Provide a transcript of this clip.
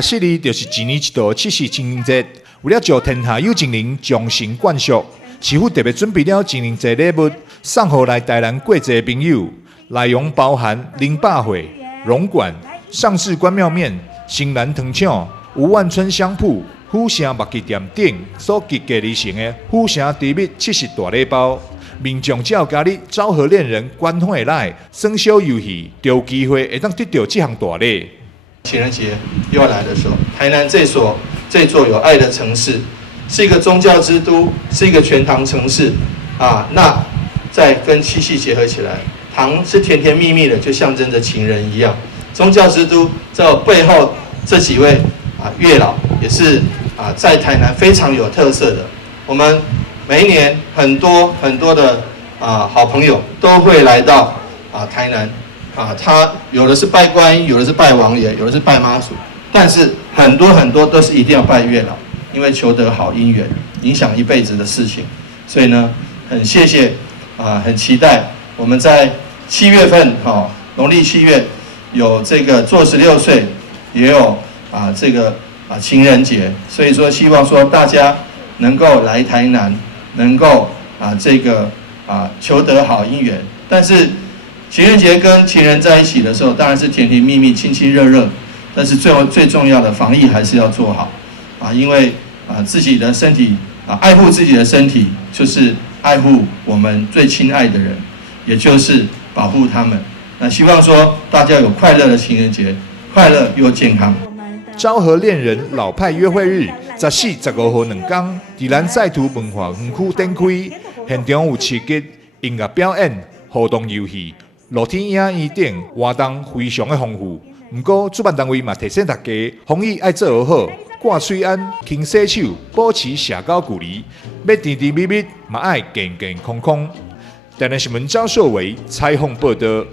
14日就是一年一度七夕情人节，为了祝天下有情人终成眷属，市府特别准备了情人节礼物，送予来台南过节的朋友，内容包含零霸会、荣馆、上市关庙面、新兰糖厂、吴万春香铺、虎城麦记店等所集结而成的虎城甜蜜七夕大礼包。民众只要加入昭和恋人官方的赖生肖游戏，就有机会会当得到这项大礼。情人节又要来的时候，台南这座有爱的城市，是一个宗教之都，是一个全糖城市啊。那再跟七夕结合起来，糖是甜甜蜜蜜的，就象征着情人一样。宗教之都在背后这几位月老也是在台南非常有特色的。我们每一年很多的好朋友都会来到台南他有的是拜观音，有的是拜王爷，有的是拜妈祖，但是很多都是一定要拜月老，因为求得好姻缘，影响一辈子的事情。所以呢，很谢谢很期待我们在7月份农历7月有这个做16岁，也有这个情人节，所以说希望说大家能够来台南，能够这个求得好姻缘。但是情人节跟情人在一起的时候，当然是甜甜蜜蜜、亲亲热热，但是最重要的防疫还是要做好因为自己的身体爱护自己的身体，就是爱护我们最亲爱的人，也就是保护他们。那希望说大家有快乐的情人节，快乐又健康。昭和恋人老派约会日，14、15号2天，在咱赛图文化园区展开，现场有刺激音乐表演、互动游戏、露天影院等活动非常的丰富。不过主办单位嘛提醒大家，防疫爱做好，挂嘴安、勤洗手，保持社交距离，要甜甜蜜蜜，嘛爱健健康康。台南新闻赵硕维采访报道。